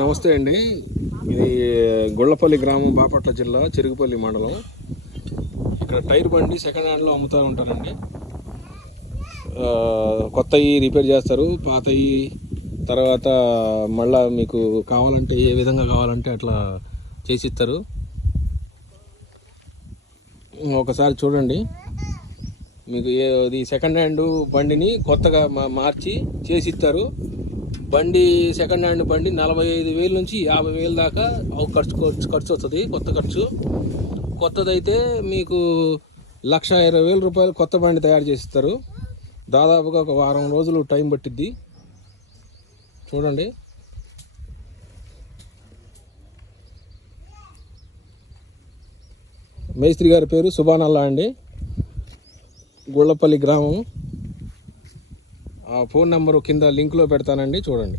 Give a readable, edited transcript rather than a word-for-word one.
నమస్తే అండి. ఇది గుళ్ళపల్లి గ్రామం, బాపట్ల జిల్లా, చెరుగుపల్లి మండలం. ఇక్కడ టైర్ బండి సెకండ్ హ్యాండ్లో అమ్ముతూ ఉంటారండి. కొత్తవి రిపేర్ చేస్తారు, పాతవి తర్వాత మళ్ళా మీకు కావాలంటే ఏ విధంగా కావాలంటే అట్లా చేసిస్తారు. ఒకసారి చూడండి, మీకు ఇది సెకండ్ హ్యాండ్ బండిని కొత్తగా మార్చి చేసిస్తారు. బండి సెకండ్ హ్యాండ్ బండి 45,000 నుంచి 50,000 దాకా ఖర్చు వస్తుంది. కొత్త ఖర్చు. కొత్తదైతే మీకు 1,20,000 రూపాయలు కొత్త బండి తయారు చేసిస్తారు. దాదాపుగా ఒక వారం రోజులు టైం పట్టిద్ది. చూడండి, మేస్త్రి గారి పేరు సుబానల్లా అండి, గుళ్ళపల్లి గ్రామం. ఆ ఫోన్ నెంబరు కింద లింక్లో పెడతానండి, చూడండి.